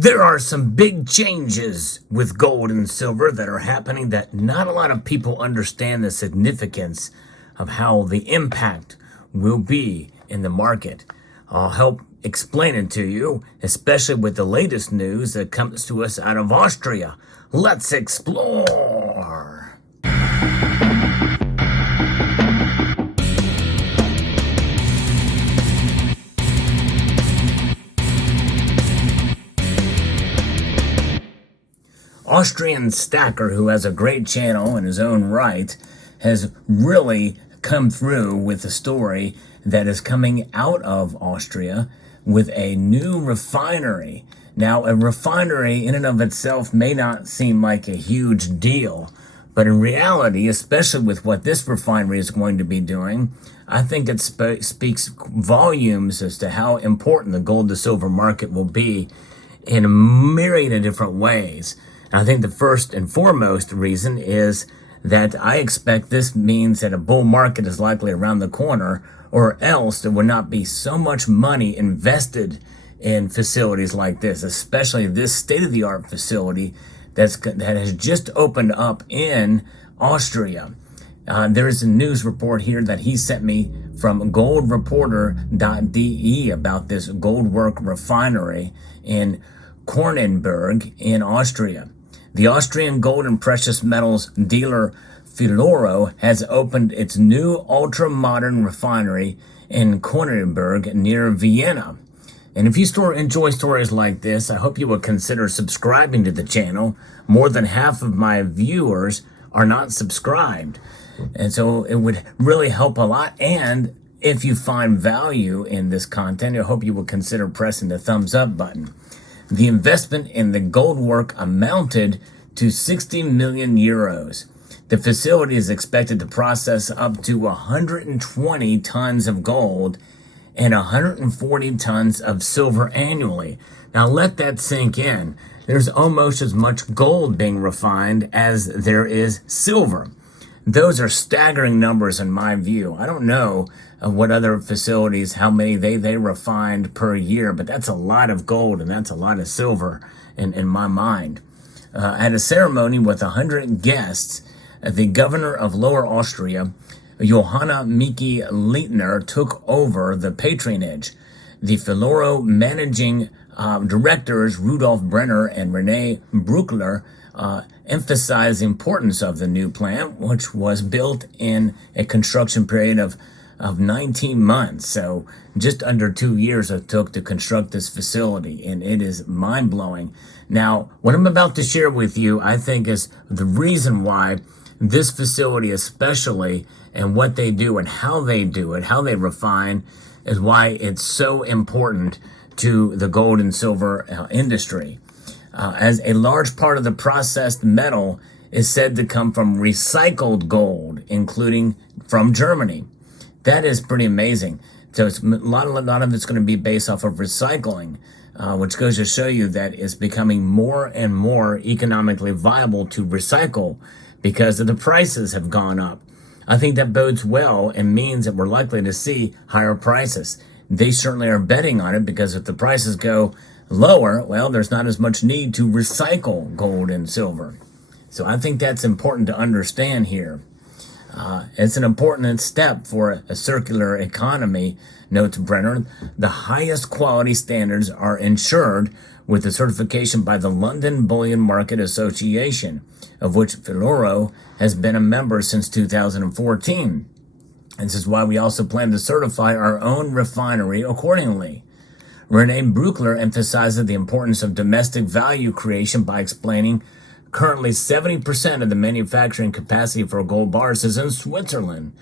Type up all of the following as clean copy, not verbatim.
There are some big changes with gold and silver that are happening that not a lot of people understand the significance of how the impact will be in the market. I'll help explain it to you, especially with the latest news that comes to us out of Austria. Let's explore. Austrian Stacker, who has a great channel in his own right, has really come through with a story that is coming out of Austria with a new refinery. Now, a refinery in and of itself may not seem like a huge deal, but in reality, especially with what this refinery is going to be doing, I think it speaks volumes as to how important the gold to silver market will be in a myriad of different ways. I think the first and foremost reason is that I expect this means that a bull market is likely around the corner, or else there would not be so much money invested in facilities like this, especially this state-of-the-art facility that has just opened up in Austria. There's a news report here that he sent me from goldreporter.de about this goldwork refinery in Kornenberg in Austria. The Austrian gold and precious metals dealer Filoro has opened its new ultra-modern refinery in Kornenberg near Vienna. And if you enjoy stories like this, I hope you will consider subscribing to the channel. More than half of my viewers are not subscribed. And so it would really help a lot. And if you find value in this content, I hope you will consider pressing the thumbs up button. The investment in the gold work amounted to 60 million euros. The facility is expected to process up to 120 tons of gold and 140 tons of silver annually. Now let that sink in. There's almost as much gold being refined as there is silver. Those are staggering numbers in my view. I don't know what other facilities, how many they refined per year, but that's a lot of gold and that's a lot of silver in my mind. At a ceremony with 100 guests, the governor of Lower Austria, Johanna Miki Leitner, took over the patronage. The Filoro managing directors Rudolf Brenner and Rene Bruckler emphasized the importance of the new plant, which was built in a construction period of 19 months. So just under 2 years it took to construct this facility, and it is mind-blowing. Now, what I'm about to share with you, I think, is the reason why this facility especially, and what they do and how they do it, how they refine, is why it's so important to the gold and silver industry. As a large part of the processed metal is said to come from recycled gold, including from Germany. That is pretty amazing. So it's a lot of it's going to be based off of recycling, which goes to show you that it's becoming more and more economically viable to recycle because of the prices have gone up. I think that bodes well and means that we're likely to see higher prices. They certainly are betting on it because if the prices go lower, well, there's not as much need to recycle gold and silver. So I think that's important to understand here. It's an important step for a circular economy, notes Brenner. The highest quality standards are ensured with the certification by the London Bullion Market Association, of which Filoro has been a member since 2014. This is why we also plan to certify our own refinery accordingly. Rene Bruckler emphasizes the importance of domestic value creation by explaining currently 70% of the manufacturing capacity for gold bars is in Switzerland.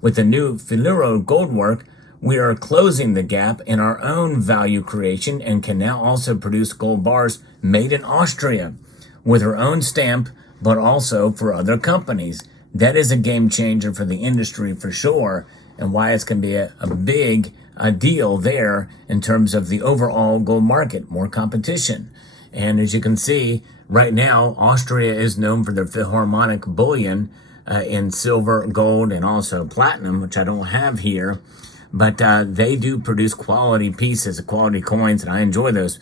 With the new Filoro goldwork, we are closing the gap in our own value creation and can now also produce gold bars made in Austria with our own stamp, but also for other companies. That is a game changer for the industry for sure, and why it's going to be a big deal there in terms of the overall gold market, more competition. And as you can see, right now, Austria is known for their Philharmonic bullion in silver, gold, and also platinum, which I don't have here. But they do produce quality pieces, quality coins, and I enjoy those.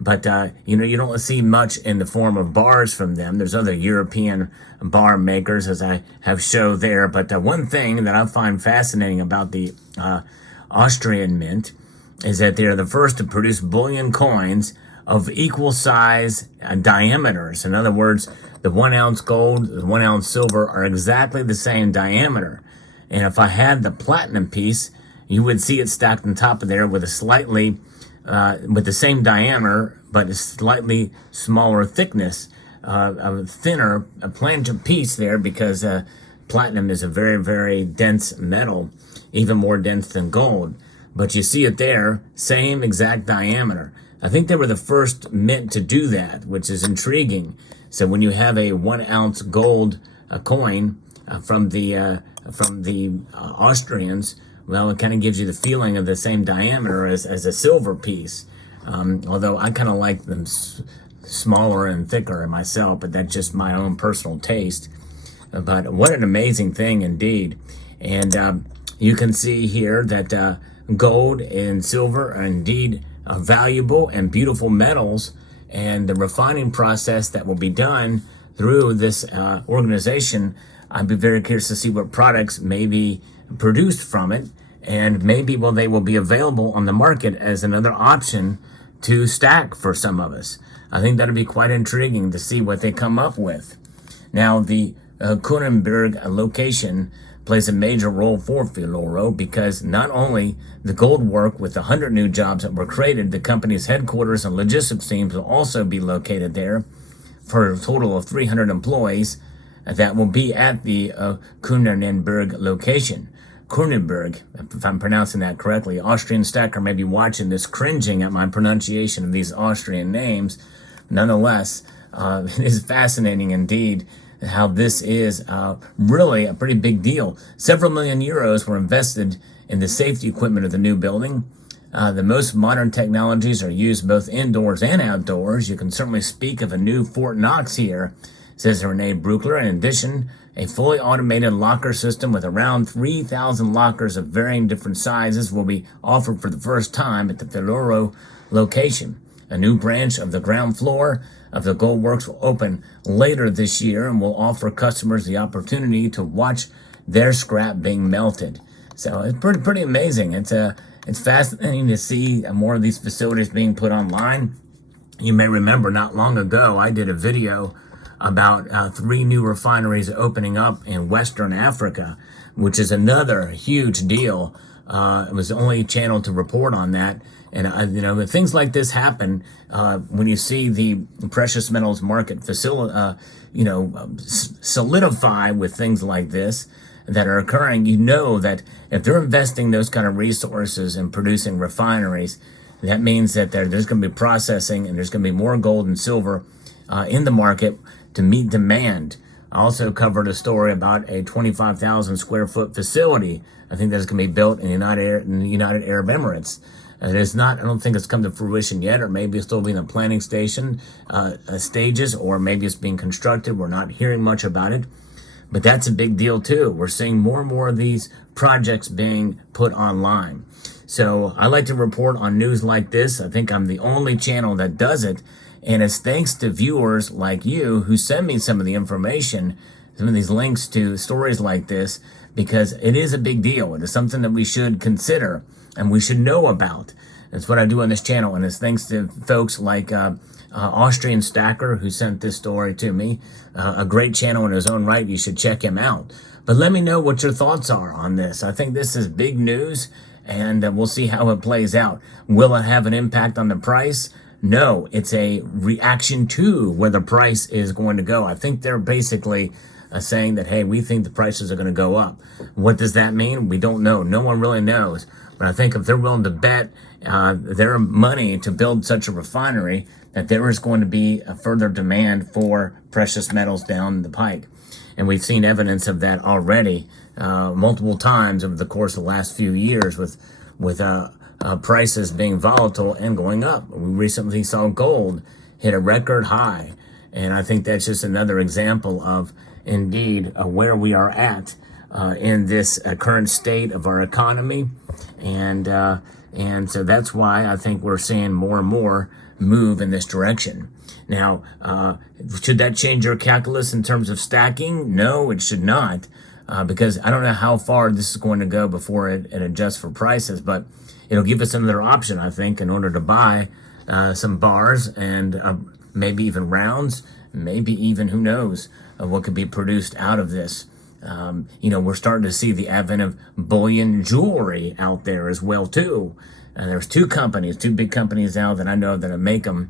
But, you don't see much in the form of bars from them. There's other European bar makers, as I have showed there. But one thing that I find fascinating about the Austrian Mint is that they're the first to produce bullion coins of equal size and diameters. In other words, the 1 ounce gold, the 1 ounce silver are exactly the same diameter. And if I had the platinum piece, you would see it stacked on top of there with a slightly, with the same diameter, but a slightly smaller thickness, a thinner, a platinum piece there, because platinum is a very, very dense metal, even more dense than gold. But you see it there, same exact diameter. I think they were the first mint to do that, which is intriguing. So when you have a 1 ounce gold coin from the Austrians, well, it kind of gives you the feeling of the same diameter as a silver piece. Although I kind of like them smaller and thicker myself, but that's just my own personal taste. But what an amazing thing indeed. And you can see here that gold and silver are indeed valuable and beautiful metals, and the refining process that will be done through this organization, I'd be very curious to see what products may be produced from it, and maybe they will be available on the market as another option to stack for some of us. I think that'll be quite intriguing to see what they come up with. Now, the Kronenberg location plays a major role for Filoro, because not only the gold work with 100 new jobs that were created, the company's headquarters and logistics teams will also be located there for a total of 300 employees that will be at the Kronenberg location. Kronenberg, if I'm pronouncing that correctly. Austrian stacker may be watching this cringing at my pronunciation of these Austrian names. Nonetheless, it is fascinating indeed how this is really a pretty big deal. Several million euros were invested in the safety equipment of the new building. The most modern technologies are used both indoors and outdoors. You can certainly speak of a new Fort Knox here, says Rene Bruckler. In addition, a fully automated locker system with around 3,000 lockers of varying different sizes will be offered for the first time at the Filoro location. A new branch of the ground floor of the gold works will open later this year and will offer customers the opportunity to watch their scrap being melted. So it's pretty amazing. It's fascinating to see more of these facilities being put online. You may remember not long ago I did a video about 3 new refineries opening up in Western Africa, which is another huge deal. It was the only channel to report on that. And, when things like this happen, when you see the precious metals market solidify with things like this that are occurring, you know that if they're investing those kind of resources in producing refineries, that means that there's going to be processing, and there's going to be more gold and silver in the market to meet demand. I also covered a story about a 25,000 square foot facility. I think that's going to be built in the United Arab Emirates. It is not, I don't think it's come to fruition yet, or maybe it's still being in the planning stages, or maybe it's being constructed. We're not hearing much about it, but that's a big deal too. We're seeing more and more of these projects being put online. So I like to report on news like this. I think I'm the only channel that does it, and it's thanks to viewers like you who send me some of the information, some of these links to stories like this, because it is a big deal. It is something that we should consider and we should know about. That's what I do on this channel, and it's thanks to folks like Austrian Stacker, who sent this story to me. A great channel in his own right. You should check him out. But let me know what your thoughts are on this. I think this is big news, and we'll see how it plays out. Will it have an impact on the price? No, it's a reaction to where the price is going to go. I think they're basically saying that, hey, we think the prices are going to go up. What does that mean? We don't know. No one really knows. But I think if they're willing to bet their money to build such a refinery, that there is going to be a further demand for precious metals down the pike. And we've seen evidence of that already multiple times over the course of the last few years with prices being volatile and going up. We recently saw gold hit a record high. And I think that's just another example of, indeed, where we are at in this current state of our economy. And so that's why I think we're seeing more and more move in this direction. Now, should that change your calculus in terms of stacking? No, it should not, because I don't know how far this is going to go before it adjusts for prices, but it'll give us another option, I think, in order to buy some bars and maybe even rounds, maybe even, who knows, what could be produced out of this. We're starting to see the advent of bullion jewelry out there as well, too. There's two big companies now that I know that make them,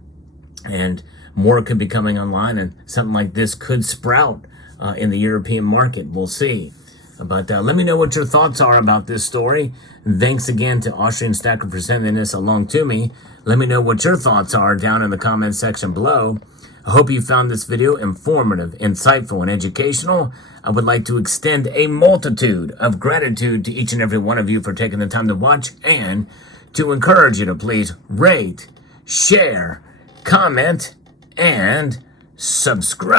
and more could be coming online, and something like this could sprout in the European market. We'll see. But let me know what your thoughts are about this story. Thanks again to Austrian Stacker for sending this along to me. Let me know what your thoughts are down in the comment section below. I hope you found this video informative, insightful, and educational. I would like to extend a multitude of gratitude to each and every one of you for taking the time to watch, and to encourage you to please rate, share, comment, and subscribe.